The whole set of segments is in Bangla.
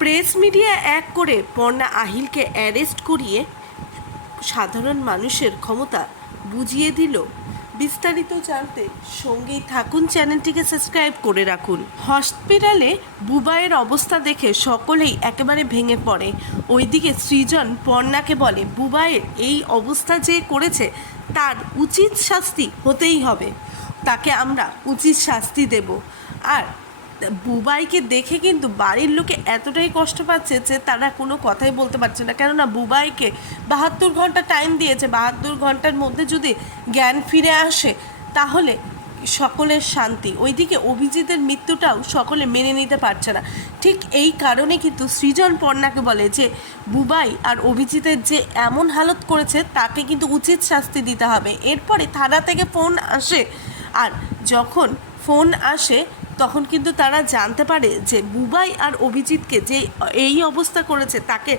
প্রেস মিডিয়া এক করে পর্ণা আহিলকে অ্যারেস্ট করিয়ে সাধারণ মানুষের ক্ষমতা বুঝিয়ে দিল। বিস্তারিত জানতে সঙ্গেই থাকুন, চ্যানেলটিকে সাবস্ক্রাইব করে রাখুন। হসপিটালে বুবাইয়ের অবস্থা দেখে সকলেই একেবারে ভেঙে পড়ে। ওইদিকে সৃজন পর্ণাকে বলে, বুবাইয়ের এই অবস্থা যে করেছে তার উচিত শাস্তি হতেই হবে, তাকে আমরা উচিত শাস্তি দেব। আর বুবাইকে দেখে কিন্তু বাড়ির লোকে এতটাই কষ্ট পাচ্ছে যে তারা কোনো কথাই বলতে পারছে না, কেননা বুবাইকে 72 ঘন্টা টাইম দিয়েছে। 72 ঘন্টার মধ্যে যদি জ্ঞান ফিরে আসে তাহলে সকলের শান্তি। ওইদিকে অভিজিতের মৃত্যুটাও সকলে মেনে নিতে পারছে না। ঠিক এই কারণে কিন্তু সৃজন পর্ণাকে বলে যে বুবাই আর অভিজিতের যে এমন হালত করেছে তাকে কিন্তু উচিত শাস্তি দিতে হবে। এরপরে থানা থেকে ফোন আসে, আর যখন ফোন আসে তখন কিন্তু তারা জানতে পারে যে বুবাই আর অভিজিৎকে যে এই অবস্থা করেছে তাকে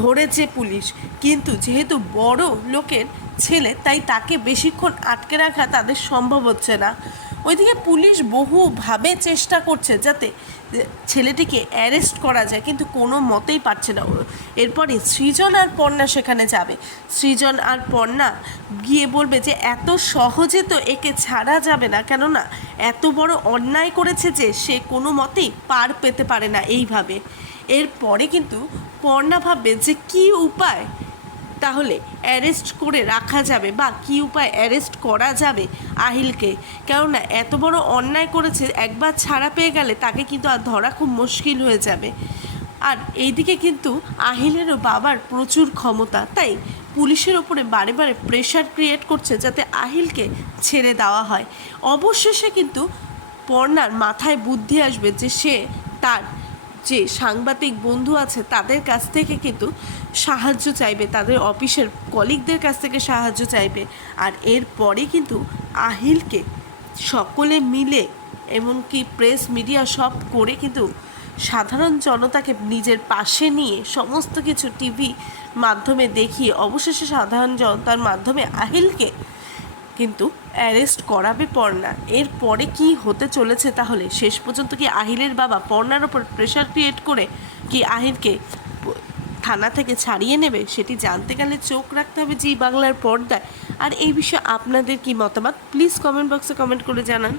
ধরেছে পুলিশ, কিন্তু যেহেতু বড় লোকের ছেলে তাই তাকে বেশিক্ষণ আটকে রাখা তাদের সম্ভব হচ্ছে না। ওইদিকে পুলিশ বহুভাবে চেষ্টা করছে যাতে ছেলেটিকে অ্যারেস্ট করা যায়, কিন্তু কোনো মতেই পারছে না। এরপরে সৃজন আর পর্ণা সেখানে যাবে। সৃজন আর পর্ণা গিয়ে বলবে যে এত সহজে তো একে ছাড়া যাবে না, কেননা এত বড় অন্যায় করেছে যে সে কোনো মতেই পার পেতে পারে না এইভাবে। এরপরে কিন্তু পর্ণা ভাববে যে কী উপায় তাহলে অ্যারেস্ট করে রাখা যাবে, বা কী উপায় অ্যারেস্ট করা যাবে আহিলকে, কেননা এত বড় অন্যায় করেছে, একবার ছাড়া পেয়ে গেলে তাকে কিন্তু আর ধরা খুব মুশকিল হয়ে যাবে। আর এইদিকে কিন্তু আহিলেরও বাবার প্রচুর ক্ষমতা, তাই পুলিশের ওপরে বারে বারে প্রেশার ক্রিয়েট করছে যাতে আহিলকে ছেড়ে দেওয়া হয়। অবশেষে কিন্তু পর্ণার মাথায় বুদ্ধি আসবে যে সে তার যে সাংবাদিক বন্ধু আছে তাদের কাছ থেকে কিন্তু সাহায্য চাইবে, তাদের অফিসের কলিগদের কাছ থেকে সাহায্য চাইবে। আর এরপরে কিন্তু আহিলকে সকলে মিলে এমনকি প্রেস মিডিয়া সব করে কিন্তু সাধারণ জনতাকে নিজের পাশে নিয়ে সমস্ত কিছু টিভি মাধ্যমে দেখিয়ে অবশেষে সাধারণ জনতার মাধ্যমে আহিলকে কিন্তু অ্যারেস্ট করাবে পর্ণা। এরপরে কি হতে চলেছে তাহলে? শেষ পর্যন্ত কি আহিলের বাবা পর্ণার ওপর প্রেশার ক্রিয়েট করে কি আহিলকে থানা থেকে ছাড়িয়ে নেবে? সেটি জানতে গেলে চোখ রাখতে হবে জি বাংলার পর্দায়। আর এই বিষয়ে আপনাদের কি মতামত প্লিজ কমেন্ট বক্সে কমেন্ট করে জানান।